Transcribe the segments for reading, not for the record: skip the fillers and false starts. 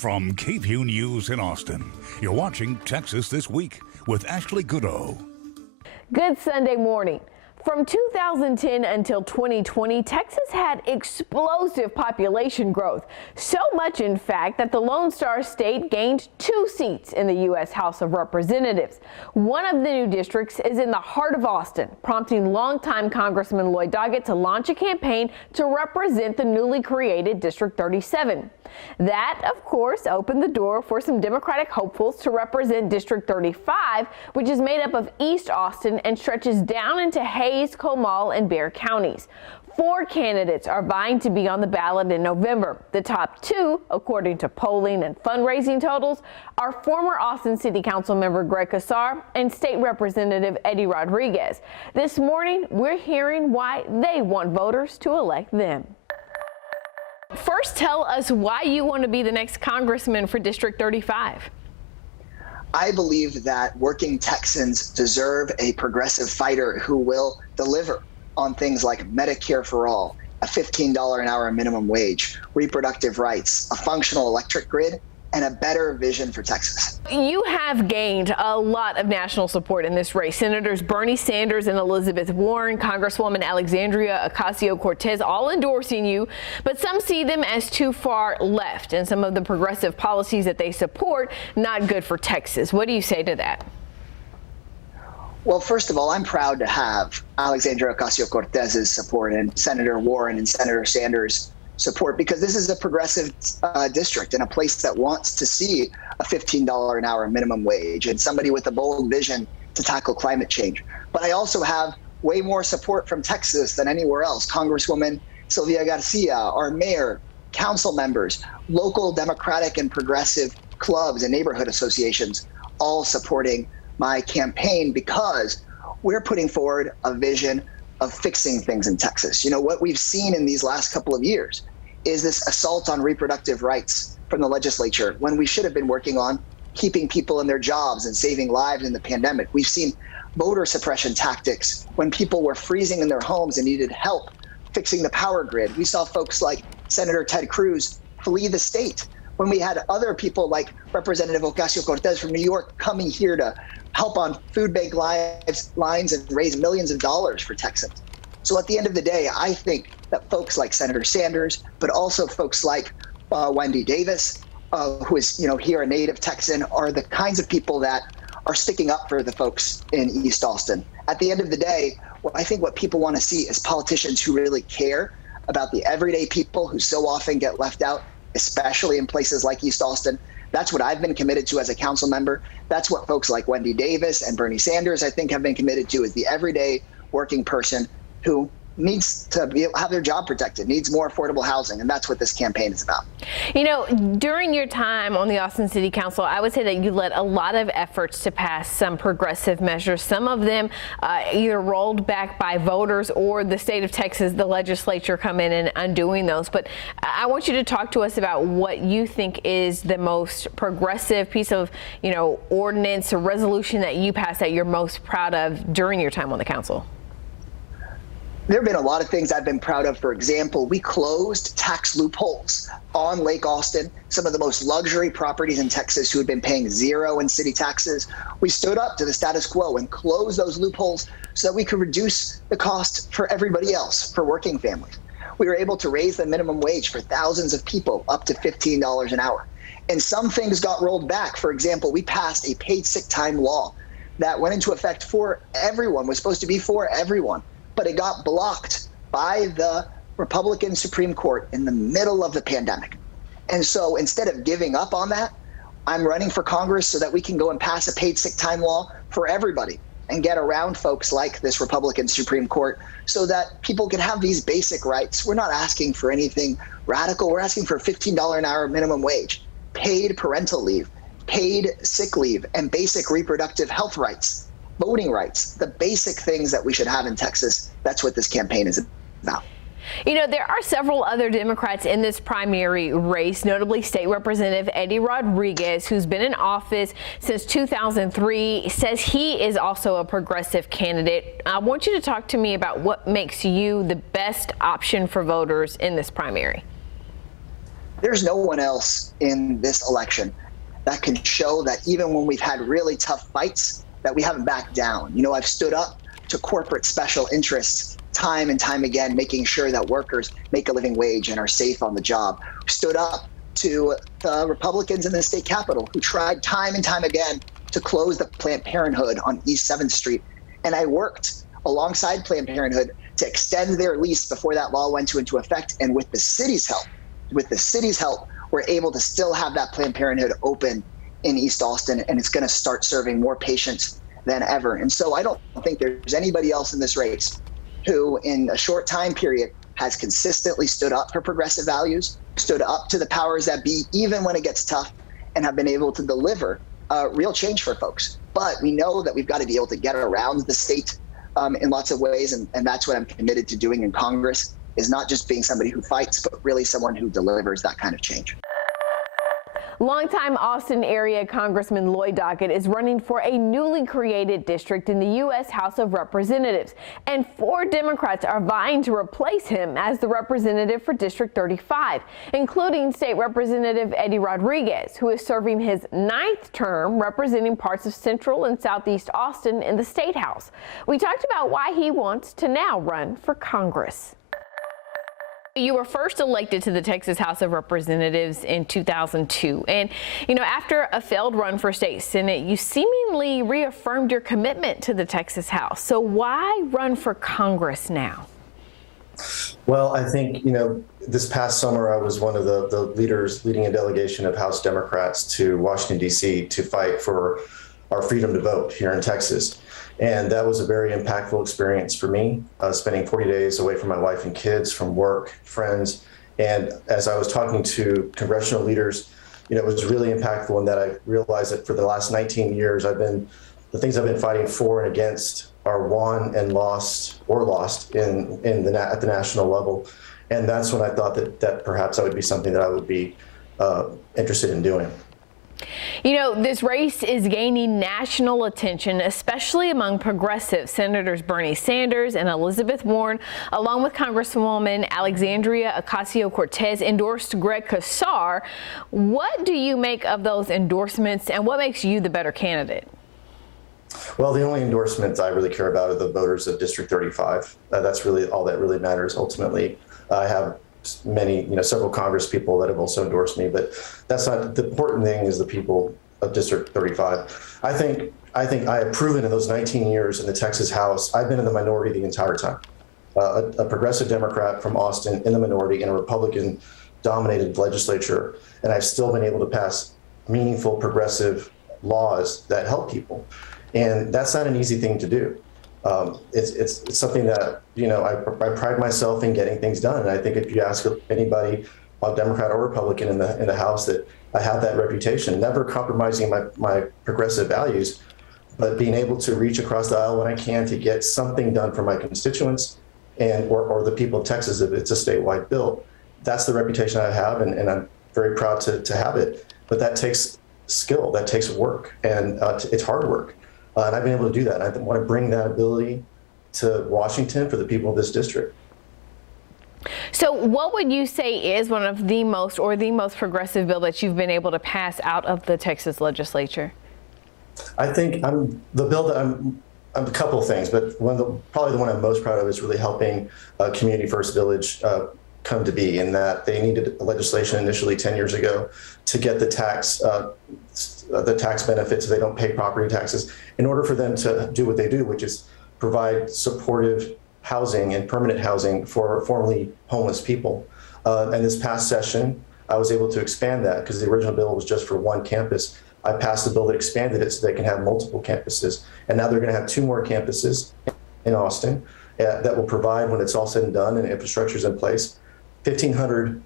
From KVUE News in Austin, you're watching Texas This Week with Ashley Goodo. Good Sunday morning. From 2010 until 2020, Texas had explosive population growth. So much, in fact, that the Lone Star State gained 2 seats in the U.S. House of Representatives. One of the new districts is in the heart of Austin, prompting longtime Congressman Lloyd Doggett to launch a campaign to represent the newly created District 37. That, of course, opened the door for some Democratic hopefuls to represent District 35, which is made up of East Austin and stretches down into Hayes, Comal, and Bexar counties. 4 candidates are vying to be on the ballot in November. The top 2, according to polling and fundraising totals, are former Austin City Council member Greg Casar and State Representative Eddie Rodriguez. This morning, we're hearing why they want voters to elect them. First, tell us why you want to be the next congressman for District 35. I believe that working Texans deserve a progressive fighter who will deliver on things like Medicare for all, a $15 an hour minimum wage, reproductive rights, a functional electric grid, and a better vision for Texas. You have gained a lot of national support in this race. Senators Bernie Sanders and Elizabeth Warren, Congresswoman Alexandria Ocasio-Cortez, all endorsing you, but some see them as too far left, and some of the progressive policies that they support not good for Texas. What do you say to that? Well, first of all, I'm proud to have Alexandria Ocasio-Cortez's support and Senator Warren and Senator Sanders' support, because this is a progressive district and a place that wants to see a $15 an hour minimum wage and somebody with a bold vision to tackle climate change. But I also have way more support from Texas than anywhere else. Congresswoman Sylvia Garcia, our mayor, council members, local Democratic and progressive clubs and neighborhood associations, all supporting my campaign because we're putting forward a vision of fixing things in Texas. You know, what we've seen in these last couple of years is this assault on reproductive rights from the legislature when we should have been working on keeping people in their jobs and saving lives in the pandemic. We've seen voter suppression tactics when people were freezing in their homes and needed help fixing the power grid. We saw folks like Senator Ted Cruz flee the state when we had other people like Representative Ocasio-Cortez from New York coming here to help on food bank lines and raise millions of dollars for Texans. So at the end of the day, I think that folks like Senator Sanders, but also folks like Wendy Davis, who is, here a native Texan, are the kinds of people that are sticking up for the folks in East Austin. At the end of the day, I think what people want to see is politicians who really care about the everyday people who so often get left out, especially in places like East Austin. That's what I've been committed to as a council member. That's what folks like Wendy Davis and Bernie Sanders, I think, have been committed to, is the everyday working person who needs to have their job protected, needs more affordable housing, and that's what this campaign is about. You know, during your time on the Austin City Council, I would say that you led a lot of efforts to pass some progressive measures. Some of them either rolled back by voters or the state of Texas, the legislature, come in and undoing those. But I want you to talk to us about what you think is the most progressive piece of, ordinance or resolution that you passed that you're most proud of during your time on the council. There have been a lot of things I've been proud of. For example, we closed tax loopholes on Lake Austin, some of the most luxury properties in Texas who had been paying zero in city taxes. We stood up to the status quo and closed those loopholes so that we could reduce the cost for everybody else, for working families. We were able to raise the minimum wage for thousands of people up to $15 an hour. And some things got rolled back. For example, we passed a paid sick time law that went into effect for everyone, was supposed to be for everyone. But it got blocked by the Republican Supreme Court in the middle of the pandemic. And so instead of giving up on that, I'm running for Congress so that we can go and pass a paid sick time law for everybody and get around folks like this Republican Supreme Court so that people can have these basic rights. We're not asking for anything radical. We're asking for a $15 an hour minimum wage, paid parental leave, paid sick leave, and basic reproductive health rights. Voting rights, the basic things that we should have in Texas. That's what this campaign is about. There are several other Democrats in this primary race, notably State Representative Eddie Rodriguez, who's been in office since 2003, says he is also a progressive candidate. I want you to talk to me about what makes you the best option for voters in this primary. There's no one else in this election that can show that even when we've had really tough fights, that we haven't backed down. You know, I've stood up to corporate special interests time and time again, making sure that workers make a living wage and are safe on the job. Stood up to the Republicans in the state capitol who tried time and time again to close the Planned Parenthood on East 7th Street. And I worked alongside Planned Parenthood to extend their lease before that law went into effect. And with the city's help, we're able to still have that Planned Parenthood open in East Austin, and it's going to start serving more patients than ever. And so I don't think there's anybody else in this race who in a short time period has consistently stood up for progressive values, stood up to the powers that be, even when it gets tough, and have been able to deliver real change for folks. But we know that we've got to be able to get around the state in lots of ways, and that's what I'm committed to doing in Congress, is not just being somebody who fights, but really someone who delivers that kind of change. Longtime Austin area Congressman Lloyd Doggett is running for a newly created district in the U.S. House of Representatives, and 4 Democrats are vying to replace him as the representative for District 35, including State Representative Eddie Rodriguez, who is serving his 9th term representing parts of Central and Southeast Austin in the State House. We talked about why he wants to now run for Congress. You were first elected to the Texas House of Representatives in 2002. And, after a failed run for state Senate, you seemingly reaffirmed your commitment to the Texas House. So why run for Congress now? Well, I think, this past summer, I was one of the leaders leading a delegation of House Democrats to Washington, D.C. to fight for our freedom to vote here in Texas. And that was a very impactful experience for me, spending 40 days away from my wife and kids, from work, friends. And as I was talking to congressional leaders, it was really impactful in that I realized that for the last 19 years, the things I've been fighting for and against are won and lost at the national level. And that's when I thought that perhaps that would be something that I would be interested in doing. This race is gaining national attention, especially among progressive Senators Bernie Sanders and Elizabeth Warren, along with Congresswoman Alexandria Ocasio-Cortez endorsed Greg Casar. What do you make of those endorsements, and what makes you the better candidate? Well, the only endorsements I really care about are the voters of District 35. That's really all that really matters ultimately. I have several Congress people that have also endorsed me, but that's not the important thing. Is the people of District 35. I think I have proven in those 19 years in the Texas House, I've been in the minority the entire time. A progressive Democrat from Austin in the minority in a Republican-dominated legislature, and I've still been able to pass meaningful progressive laws that help people, and that's not an easy thing to do. It's something that, I pride myself in getting things done. And I think if you ask anybody, Democrat or Republican in the House, that I have that reputation, never compromising my progressive values, but being able to reach across the aisle when I can to get something done for my constituents or the people of Texas if it's a statewide bill. That's the reputation I have, and I'm very proud to have it. But that takes skill, that takes work, and it's hard work. And I've been able to do that. I want to bring that ability to Washington for the people of this district. So what would you say is one of the most progressive bill that you've been able to pass out of the Texas legislature? I think the bill that I'm a couple of things, but probably the one I'm most proud of is really helping Community First Village come to be, in that they needed legislation initially 10 years ago to get the tax benefits so they don't pay property taxes, in order for them to do what they do, which is provide supportive housing and permanent housing for formerly homeless people. And this past session, I was able to expand that because the original bill was just for one campus. I passed a bill that expanded it so they can have multiple campuses. And now they're going to have 2 more campuses in Austin that will provide, when it's all said and done and infrastructure is in place, 1,500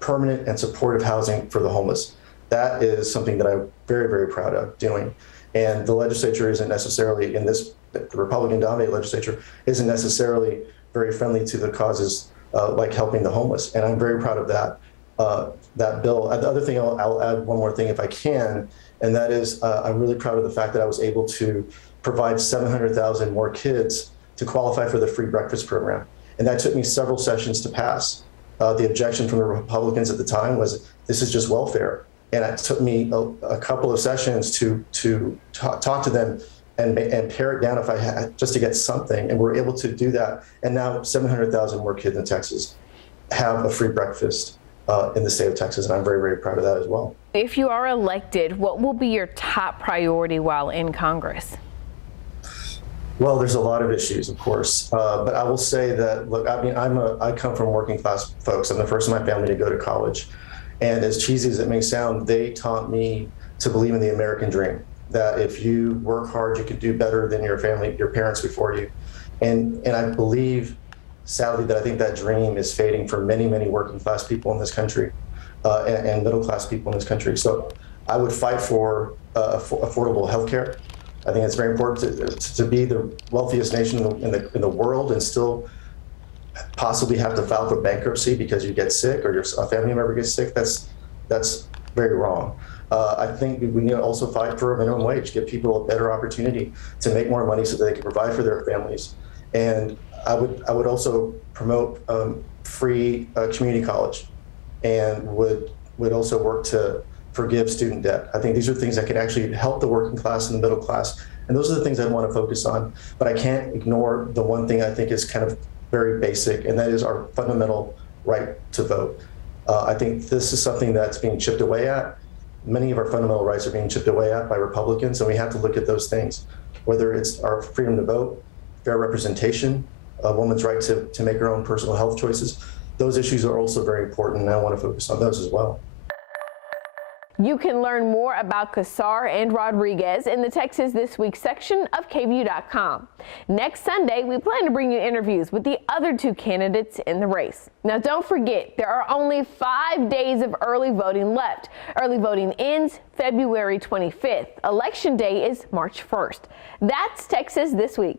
permanent and supportive housing for the homeless. That is something that I'm very, very proud of doing. And the legislature isn't necessarily the Republican-dominated legislature isn't necessarily very friendly to the causes like helping the homeless. And I'm very proud of that bill. The other thing, I'll add one more thing if I can, and that is I'm really proud of the fact that I was able to provide 700,000 more kids to qualify for the free breakfast program. And that took me several sessions to pass. The objection from the Republicans at the time was, this is just welfare. And it took me a couple of sessions to talk to them and pare it down if I had, just to get something. And we're able to do that. And now 700,000 more kids in Texas have a free breakfast in the state of Texas. And I'm very, very proud of that as well. If you are elected, what will be your top priority while in Congress? Well, there's a lot of issues, of course, but I will say that, look, I mean, I come from working class folks. I'm the first in my family to go to college. And as cheesy as it may sound, they taught me to believe in the American dream, that if you work hard, you can do better than your family, your parents before you. And I believe, sadly, that I think that dream is fading for many, many working class people in this country and middle class people in this country. So I would fight for affordable health care. I think it's very important to be the wealthiest nation in the world and still possibly have to file for bankruptcy because you get sick or a family member gets sick. That's very wrong. I think we need to also fight for a minimum wage, give people a better opportunity to make more money so that they can provide for their families. And I would also promote free community college, and would also work to forgive student debt. I think these are things that can actually help the working class and the middle class. And those are the things I want to focus on. But I can't ignore the one thing I think is kind of very basic, and that is our fundamental right to vote. I think this is something that's being chipped away at. Many of our fundamental rights are being chipped away at by Republicans, and we have to look at those things, whether it's our freedom to vote, fair representation, a woman's right to make her own personal health choices. Those issues are also very important, and I want to focus on those as well. You can learn more about Casar and Rodriguez in the Texas This Week section of KVUE.com. Next Sunday, we plan to bring you interviews with the other two candidates in the race. Now, don't forget, there are only 5 days of early voting left. Early voting ends February 25th. Election day is March 1st. That's Texas This Week.